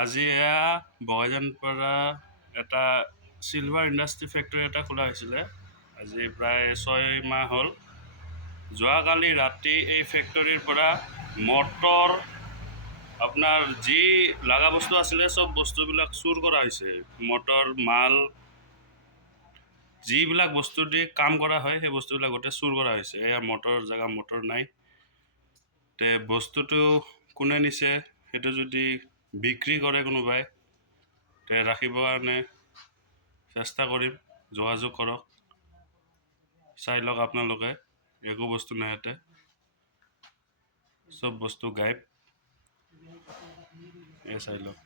আজি এয়া বগাইজানপাৰা এটা চিলভাৰ ইণ্ডাষ্ট্ৰি ফেক্টৰী এটা খোলা হৈছিলে। আজি প্ৰায় 6 মাহ হ'ল। যোৱাকালি ৰাতি এই ফেক্টৰীৰ পৰা মটৰ আপোনাৰ যি লাগা বস্তু আছিলে চব বস্তুবিলাক চুৰ কৰা হৈছে। মটৰ মাল যিবিলাক বস্তু দি কাম কৰা হয় সেই বস্তুবিলাক গোটেই চুৰ কৰা হৈছে। এয়া মটৰ জেগা মটৰ নাই। তে বস্তুটো কোনে নিছে সেইটো যদি বিক্ৰী কৰে কোনোবাই তে ৰাখিবৰ কাৰণে চেষ্টা কৰিম, যোগাযোগ কৰক। চাই লওক আপোনালোকে, একো বস্তু নাই ইয়াতে, চব বস্তু গায়ব। চাই লওক।